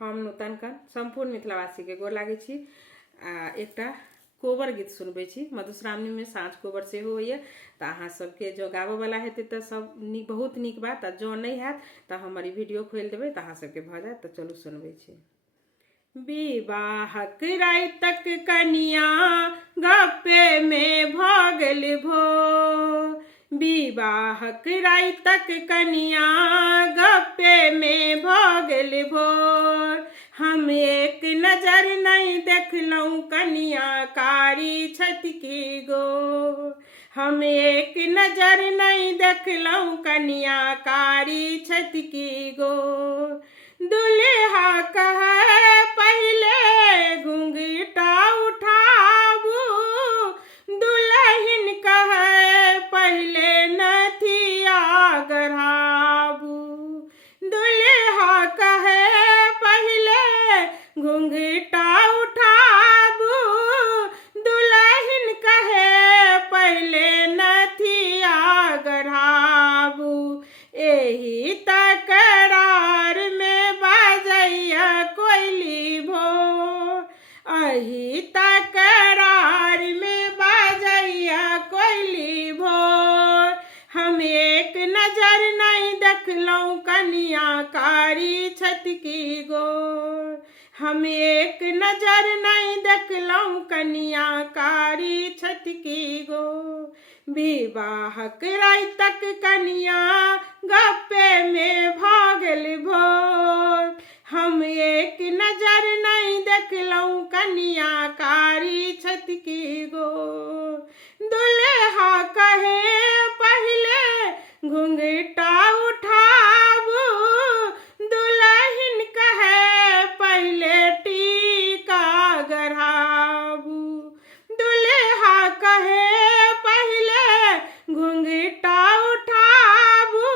हम नूतन कन संपूर्ण मिथिलावासी के गोर लागे छी। एकटा कोबर गीत सुनबे छी। मधुश्रावणी में साँझ कोबर से होइए तो अहाँ सबके जो गाबे वाला हेते तो सब निक, बहुत निक बात। जो नहीं हैत तो हमारी वीडियो खोल देवे तो अहाँ सबके भ जाए। तो चलू सुनबे छी। विवाहक रातक कनिया गप्पे में भगल भो, विवाहक रातक कनिया गप्पे में भगल भोर। हम एक नजर नहीं देखलौं कनिया कारी छति की गोर। हम एक नजर नहीं देखलौं कनिया कारी छति की गोर। दुल्हा कहे पहले घुंघटा उठाबू, दुल्हन कहे पहले नथिया गढ़ाबू। दुल्हा कहे पहले घुंघटा उठाबू, दुल्हन कहे पहले नथिया गढ़ाबू। एही तकरार में बाजैया कोयली भो, एही तकरार में बाजैया कोयली भो। हम एक नजर नहीं देखलौं कनिया कारी छति की गोर। हम एक नजर नहीं देखलौं कनिया कारी छति की गोर। विवाहक रातक कनिया गप्पे में भागल भोर। हम एक नजर नहीं देखलौं कनिया कारी छति की गोर। दुल्हा कहे पहले घुंघटा उठाबू, दुल्हन कहे पहले टीका गढ़ाबू। दुल्हा कहे पहले घुंघटा उठाबू,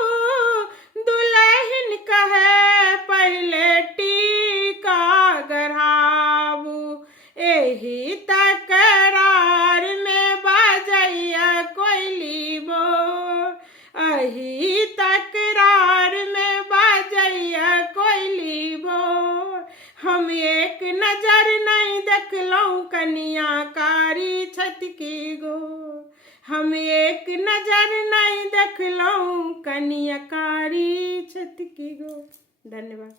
दुल्हन कहे पहले टीका गढ़ाबू। एही तकरार में बाजैया कोयली भो, एही तकरार में बाजैया कोयली भो। हम एक नजर नहीं देखलौं कनिया कारी छति की गोर। हम एक नजर नहीं देखलौं कनिया कारी छति की गोर। धन्यवाद।